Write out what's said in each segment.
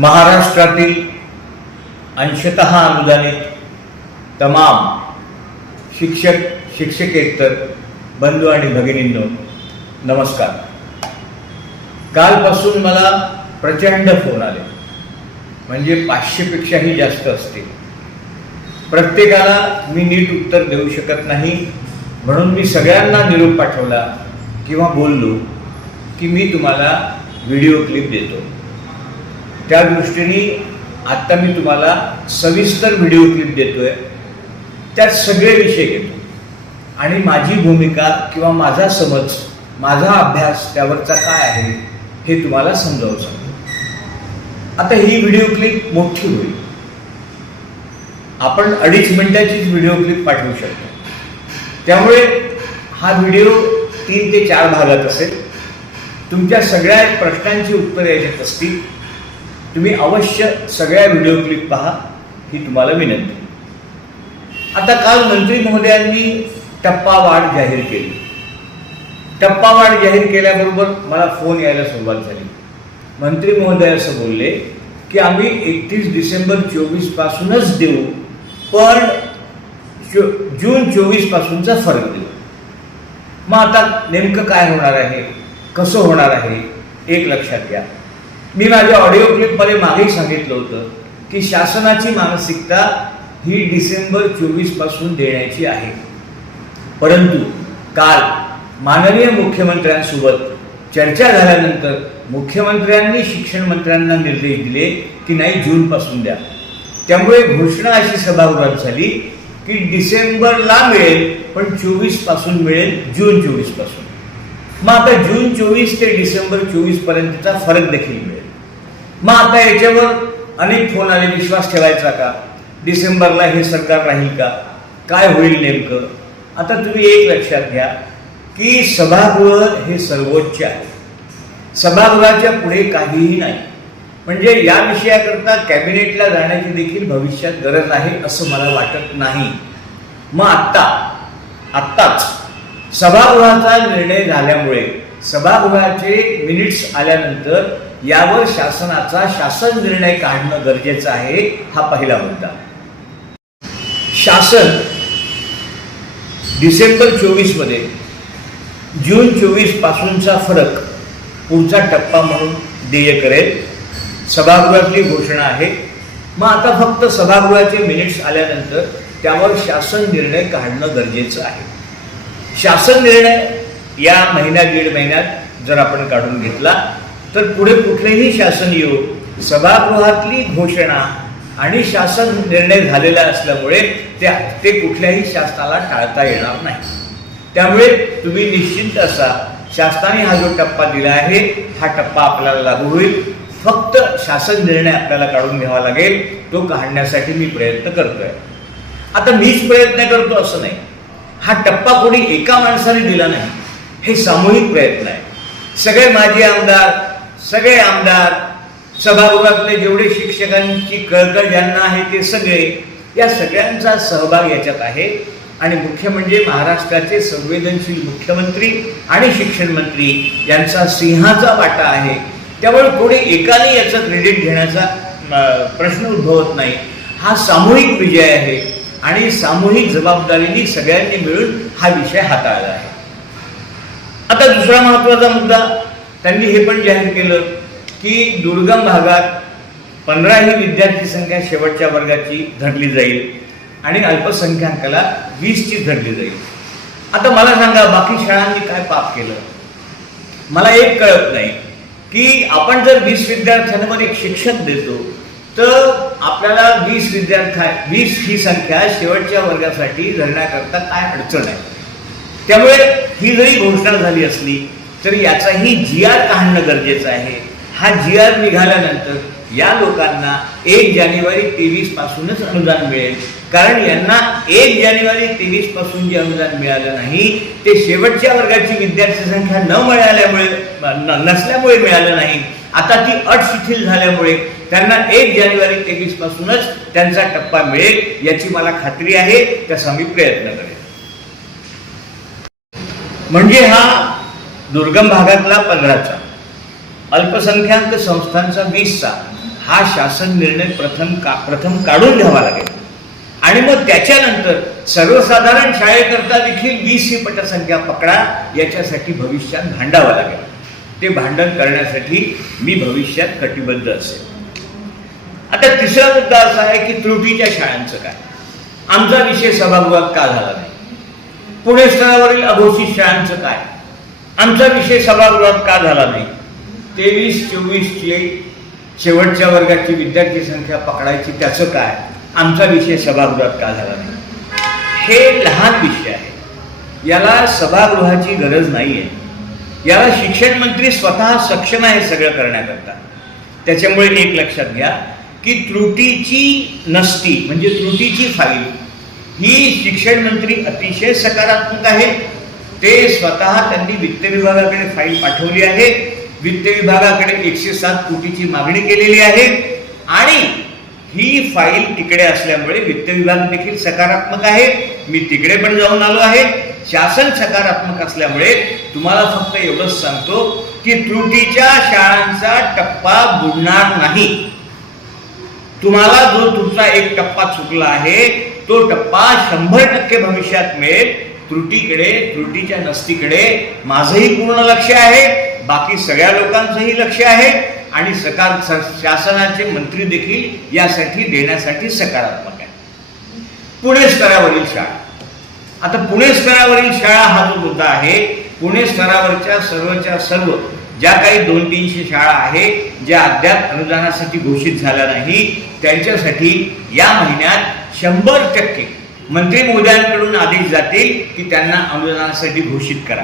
महाराष्ट्रातील अंशतः अनुदानित तमाम शिक्षक शिक्षकेतर बंधू आणि भगिनींनो नमस्कार. कालपासून मला प्रचंड फोन आले. म्हणजे पाचशेपेक्षाही जास्त असतील. प्रत्येकाला मी नीट उत्तर देऊ शकत नाही. म्हणून मी सगळ्यांना निरोप पाठवला किंवा बोललो की मी तुम्हाला व्हिडिओ क्लिप देतो. त्या दृष्टीने आत्ता मी तुम्हाला सविस्तर व्हिडिओ क्लिप देतोय. त्यात सगळे विषय घेतो. आणि माझी भूमिका किंवा माझा समज माझा अभ्यास त्यावरचा काय आहे हे तुम्हाला समजावू शकतो आता ही व्हिडिओ क्लिप मोठी होईल. आपण अडीच मिनिटाचीच व्हिडिओ क्लिप पाठवू शकतो. त्यामुळे हा व्हिडिओ तीन ते चार भागात असेल. तुमच्या सगळ्या प्रश्नांची उत्तरे याच्यात असतील. तुम्ही अवश्य सगळ्या व्हिडिओ क्लिप पहा ही तुम्हाला विनंती. आता काल मंत्री महोदयांनी टप्पावाढ जाहीर केली. टप्पावाढ जाहीर केल्याबरोबर मला फोन यायला सुरुवात झाली. मंत्री महोदय असं बोलले की आम्ही एकतीस डिसेंबर चोवीस पासूनच देऊ पण जो- जून चोवीस पासूनचा फरक देऊ. मग आता नेमकं काय होणार आहे? कसं होणार आहे? एक लक्षात घ्या. मी माझ्या ऑडिओ क्लिपमध्ये मागेही सांगितलं होतं की शासनाची मानसिकता ही डिसेंबर चोवीसपासून देण्याची आहे. परंतु काल माननीय मुख्यमंत्र्यांसोबत चर्चा झाल्यानंतर मुख्यमंत्र्यांनी शिक्षण मंत्र्यांना निर्देश दिले की नाही जून पासून द्या. त्यामुळे घोषणा अशी सभागृहात झाली की डिसेंबरला मिळेल पण चोवीसपासून मिळेल जून चोवीसपासून मग आता जून चोवीस ते डिसेंबर चोवीसपर्यंतचा फरक देखील मिळेल. मग आता याच्यावर अनेक फोन आले विश्वास ठेवायचा का? डिसेंबरला हे सरकार राहील का? काय होईल नेमकं? आता तुम्ही एक लक्षात घ्या की सभागृह हे सर्वोच्च आहे. सभागृहाच्या पुढे काहीही नाही. म्हणजे या विषयाकरता कॅबिनेटला जाण्याची देखील भविष्यात गरज आहे असं मला वाटत नाही. मग आत्ता आत्ताच सभागृहाचा निर्णय झाल्यामुळे सभागृहाचे मिनिट्स आल्यानंतर यावर शासनाचा शासन निर्णय काढणं गरजेचं आहे हा पहिला मुद्दा. शासन डिसेंबर चोवीसमध्ये जून चोवीस पासूनचा फरक पुढचा टप्पा म्हणून देय करेल. सभागृहातली घोषणा आहे. मग आता फक्त सभागृहाचे मिनिट्स आल्यानंतर त्यावर शासन निर्णय काढणं गरजेचं आहे. शासन निर्णय या महिन्यात दीड महिन्यात जर आपण काढून घेतला तर पुढे कुठलेही शासन येऊ सभागृहातली घोषणा आणि शासन निर्णय झालेला असल्यामुळे त्या ते कुठल्याही शासनाला टाळता येणार नाही. त्यामुळे तुम्ही निश्चिंत असा शासनाने हा जो टप्पा दिला आहे हा टप्पा आपल्याला लागू होईल. फक्त शासन निर्णय आपल्याला काढून घ्यावा लागेल तो काढण्यासाठी मी प्रयत्न करतोय. आता मीच प्रयत्न करतो असं नाही. हा टप्पा कोणी एका माणसाने दिला नाही हे सामूहिक प्रयत्न आहे. सगळे माजी आमदार सगळे आमदार सभागृहातले जेवढे शिक्षकांची कळकळ ज्यांना आहे ते सगळे या सगळ्यांचा सहभाग याच्यात आहे. आणि मुख्य म्हणजे महाराष्ट्राचे संवेदनशील मुख्यमंत्री आणि शिक्षण मंत्री यांचा सिंहाचा वाटा आहे. त्यामुळे कोणी एकाने याचं क्रेडिट घेण्याचा प्रश्न उद्भवत नाही. हा सामूहिक विजय आहे आणि सामूहिक जबाबदारीने सगळ्यांनी मिळून हा विषय हाताळला आहे. आता दुसरा महत्त्वाचा मुद्दा त्यांनी हे पण जाहीर केलं की दुर्गम भागात पंधरा ही विद्यार्थी संख्या शेवटच्या वर्गाची धरली जाईल आणि अल्पसंख्याकाला वीसची धरली जाईल. आता मला सांगा बाकी शाळांनी काय पाप केलं? मला एक कळत नाही की आपण जर वीस विद्यार्थ्यांवर एक शिक्षक देतो तर आपल्याला वीस विद्यार्थ्या वीस ही संख्या शेवटच्या वर्गासाठी धरण्याकरता काय अडचण आहे? त्यामुळे ही जरी घोषणा झाली असली तर याचाही जी आर काढणं गरजेचं आहे. हा जी आर निघाल्यानंतर या लोकांना एक जानेवारी तेवीस पासूनच अनुदान मिळेल. कारण यांना एक जानेवारी तेवीसपासून जे अनुदान मिळालं नाही ते शेवटच्या वर्गाची विद्यार्थी संख्या न मिळाल्यामुळे नसल्यामुळे मिळालं नाही. आता ती अट शिथिल झाल्यामुळे त्यांना एक जानेवारी तेवीस पासूनच त्यांचा टप्पा मिळेल याची मला खात्री आहे. तसा मी प्रयत्न करेन. म्हणजे हा दुर्गम भागातला पंधराचा अल्पसंख्याक संस्थांचा वीसचा. हा शासन निर्णय प्रथम का प्रथम काढून घ्यावा लागेल. आणि मग त्याच्यानंतर सर्वसाधारण शाळेकरता देखील वीस ही पटसंख्या पकडा याच्यासाठी भविष्यात भांडावं लागेल. ते भांडण करण्यासाठी मी भविष्यात कटिबद्ध असेल. आता तिसरा मुद्दा असा आहे की त्रुटीच्या शाळांचं काय? आमचा विषय सभागृहात का झाला नाही? पुणे स्तरावरील अघोषित शाळांचं काय? आमचा विषय सभागृहात का झाला नाही? तेवीस चोवीसचे शेवटच्या वर्गाची विद्यार्थी संख्या पकडायची त्याचं काय? आमचा विषय सभागृहात का झाला नाही? हे लहान विषय आहे. याला सभागृहाची गरज नाही आहे याला शिक्षण मंत्री स्वतः सक्षम आहे सगळं करण्याकरता. त्याच्यामुळे एक लक्षात घ्या की त्रुटीची नसती म्हणजे त्रुटीची फाईल ही शिक्षण मंत्री अतिशय सकारात्मक आहे. ते स्वतः त्यांनी वित्त विभागाकडे फाईल पाठवली आहे. वित्त विभागाकडे एकशे सात कोटीची मागणी केलेली आहे. आणि ही फाईल तिकडे असल्यामुळे वित्त विभाग देखील सकारात्मक आहे. मी तिकडे पण जाऊन आलो आहे. शासन सकारात्मक असल्यामुळे तुम्हाला फक्त एवढंच सांगतो की त्रुटीच्या शाळांचा टप्पा बुडणार नाही. तुम्हाला जो तुमचा एक टप्पा चुकला आहे तो टप्पा शंभर टक्के भविष्यात मिळेल. त्रुटीकडे त्रुटीच्या नसतीकडे माझंही पूर्ण लक्ष आहे बाकी सगळ्या लोकांचंही लक्ष आहे आणि सकार शासनाचे मंत्री देखील यासाठी देण्यासाठी सकारात्मक आहे. पुणे स्तरावरील शाळा. आता पुणे स्तरावरील शाळा हा जो मुद्दा आहे पुणे स्तरावरच्या सर्वच्या सर्व ज्या काही दोन तीनशे शाळा आहे ज्या अद्याप अनुदानासाठी घोषित झाल्या नाही त्यांच्यासाठी या महिन्यात शंभर टक्के मंत्री महोदयांकडून आदेश जातील की त्यांना अनुदानासाठी घोषित करा.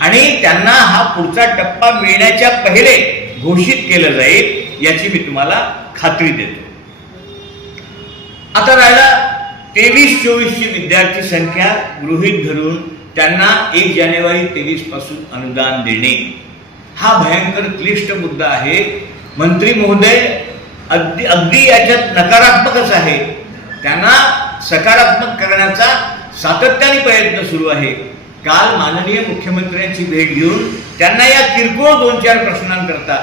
आणि त्यांना हा पुढचा टप्पा मिळण्याच्या पहिले घोषित केलं जाईल याची मी तुम्हाला खात्री देतो. आता राहिला तेवीस चोवीसची विद्यार्थी संख्या गृहीत धरून त्यांना एक जानेवारी तेवीसपासून अनुदान देणे. हा भयंकर क्लिष्ट मुद्दा आहे. मंत्री महोदय अगदी अगदी याच्यात नकारात्मकच आहे. त्यांना सकारात्मक करण्याचा सातत्याने प्रयत्न सुरू आहे. काल माननीय मुख्यमंत्र्यांची भेट घेऊन त्यांना या किरकोळ दोन चार प्रश्नांकरता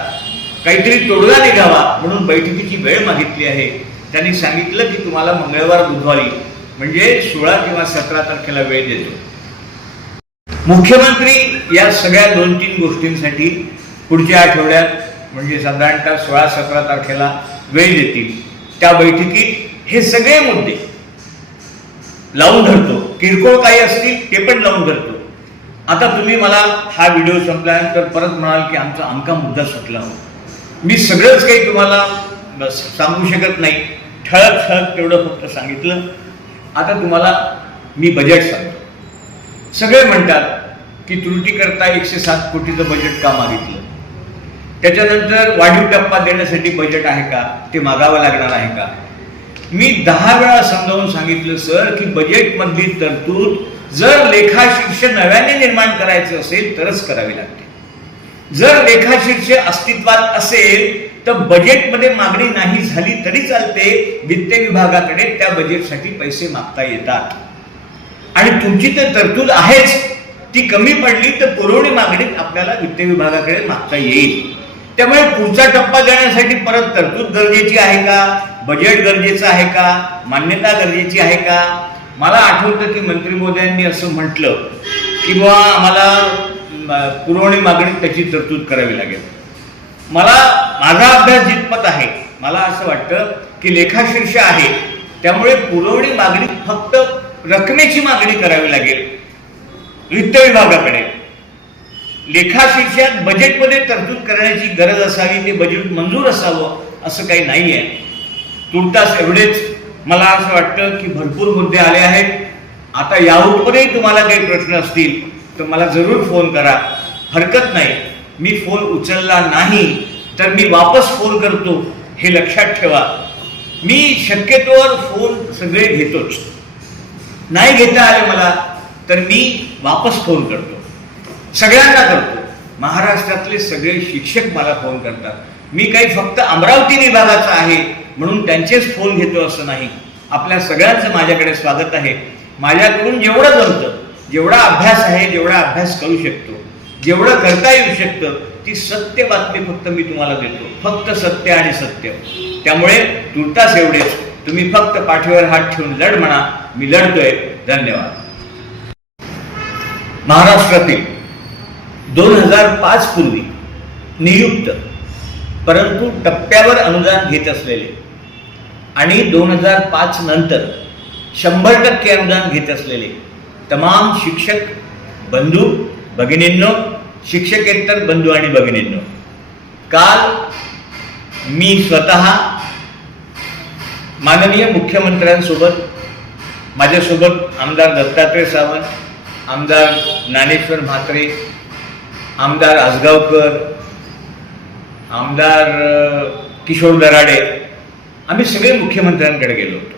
काहीतरी तोडगा निघावा म्हणून बैठकीची वेळ मागितली आहे. त्यांनी सांगितलं की तुम्हाला मंगळवार बुधवारी म्हणजे सोळा किंवा सतरा तारखेला वेळ देतो. मुख्यमंत्री या सगळ्या दोन तीन गोष्टींसाठी पुढच्या आठवड्यात म्हणजे साधारणतः सोळा सतरा तारखेला वेळ देतील. त्या बैठकीत हे सगळे मुद्दे लावून धरतो. किरकोळ काही असतील ते पण लावून धरतो. आता तुम्ही मला हा व्हिडिओ संपल्यानंतर परत म्हणाल की आमचा अमका मुद्दा सुटला हो. मी सगळंच काही तुम्हाला सांगू शकत नाही. ठळक ठळक तेवढं फक्त सांगितलं. आता तुम्हाला मी बजेट सांगतो. सगळे म्हणतात की त्रुटी करता एकशे सात कोटीचं बजेट का मागितलं? त्याच्यानंतर वाढीव टप्पा देण्यासाठी बजेट आहे का? ते मागावं लागणार आहे का? मी दहा वेळा समजावून सांगितलं सर की बजेटमधली तरतूद जर लेखाशीर्ष नव्याने निर्माण करायचं असेल तरच करावी लागते. जर लेखाशीर्ष अस्तित्वात असेल तर बजेटमध्ये मागणी नाही झाली तरी चालते. वित्त विभागाकडे त्या बजेटसाठी पैसे मागता येतात. आणि तुमची तर तरतूद आहेच. ती कमी पडली तर पुरवणी मागणीत आपल्याला वित्त विभागाकडे मागता येईल. त्यामुळे पुढचा टप्पा देण्यासाठी परत तरतूद गरजेची आहे का? बजेट गरजेचं आहे का? मान्यता गरजेची आहे का? मला आठवतं की मंत्री मोदयांनी असं म्हटलं की बुवा आम्हाला पुरवणी मागणी त्याची तरतूद करावी लागेल. मला माझा अभ्यास जितपत आहे मला असं वाटतं की लेखाशीर्ष आहे त्यामुळे पुरवणी मागणीत फक्त रकमेची मागणी करावी लागेल वित्त विभागाकडे. लेखाशीर्षात बजेटमध्ये तरतूद करण्याची गरज असावी ते बजेट मंजूर असावं असं काही नाही आहे तुर्तास एवढेच. मला असं वाटतं की भरपूर मुद्दे आले आहेत. आता यावरही तुम्हाला काही प्रश्न असतील तर मला जरूर फोन करा. हरकत नाही. मी फोन उचलला नाही तर मी वापस फोन करतो. हे लक्षात ठेवा. मी शक्यतोवर फोन सगळे घेतोच. नाही घेता आले मला तर मी वापस फोन करतो. सगळ्यांना करतो. महाराष्ट्रातले सगळे शिक्षक मला फोन करतात. मी काही फक्त अमरावती विभागाचा आहे. म्हणून त्यांचेच फोन घेतो असं नाही. आपल्या सगळ्यांचं माझ्याकडे स्वागत आहे. माझ्याकडून जेवढं जमतं जेवढा अभ्यास आहे जेवढा अभ्यास करू शकतो. जेवढं करता येऊ शकतं ती सत्य बातमी फक्त मी तुम्हाला देतो. फक्त सत्य आणि सत्य. त्यामुळे तुर्तास एवढेच. तुम्ही फक्त पाठीवर हात ठेवून लढ म्हणा. मी लढतोय. धन्यवाद. महाराष्ट्रातील दोन हजार पाच पूर्वी नियुक्त परंतु टप्प्यावर अनुदान घेत असलेले आणि दोन हजार पाच नंतर शंभर टक्के अनुदान घेत असलेले तमाम शिक्षक बंधू भगिनींनो शिक्षकेतर बंधू आणि भगिनींनो काल मी स्वतः माननीय मुख्यमंत्र्यांसोबत माझ्यासोबत आमदार दत्तात्रय सावंत आमदार ज्ञानेश्वर म्हात्रे आमदार आसगावकर आमदार किशोर दराडे आम्ही सगळे मुख्यमंत्र्यांकडे गेलो होतो.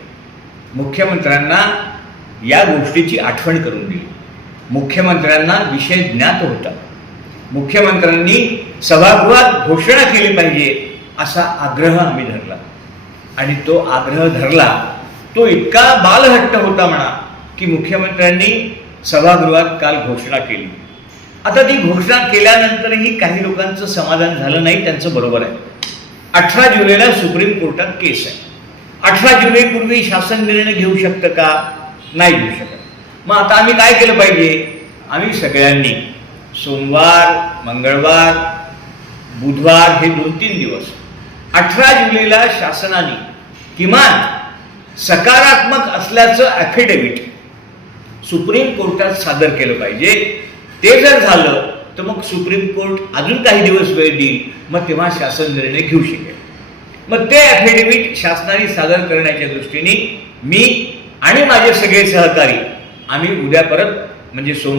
मुख्यमंत्र्यांना या गोष्टीची आठवण करून दिली. मुख्यमंत्र्यांना विषय ज्ञात होता. मुख्यमंत्र्यांनी सभागृहात घोषणा केली पाहिजे असा आग्रह आम्ही धरला. आणि तो आग्रह धरला तो इतका बालहट्ट होता म्हणा की मुख्यमंत्र्यांनी सभागृहात काल घोषणा केली. आता ती घोषणा केल्यानंतरही काही लोकांचं समाधान झालं नाही त्यांचं बरोबर आहे. अठरा जुलैला सुप्रीम कोर्टात केस आहे. अठरा जुलैपूर्वी शासन निर्णय घेऊ शकतं का? नाही घेऊ शकत. मग आता आम्ही काय केलं पाहिजे? आम्ही सगळ्यांनी सोमवार मंगळवार बुधवार हे दोन तीन दिवस अठरा जुलैला शासनाने किमान सकारात्मक असल्याचं ॲफिडेव्हिट सुप्रीम कोर्टात सादर केलं पाहिजे. ते जर झालं तर मग सुप्रीम कोर्ट अजून काही दिवस वेळ देईल. मग तेव्हा शासन निर्णय घेऊ शकेल. मग ते ॲफिडेव्हिट शासनाने सादर करण्याच्या दृष्टीने मी आणि माझे सगळे सहकारी आम्ही उद्या परत म्हणजे सोम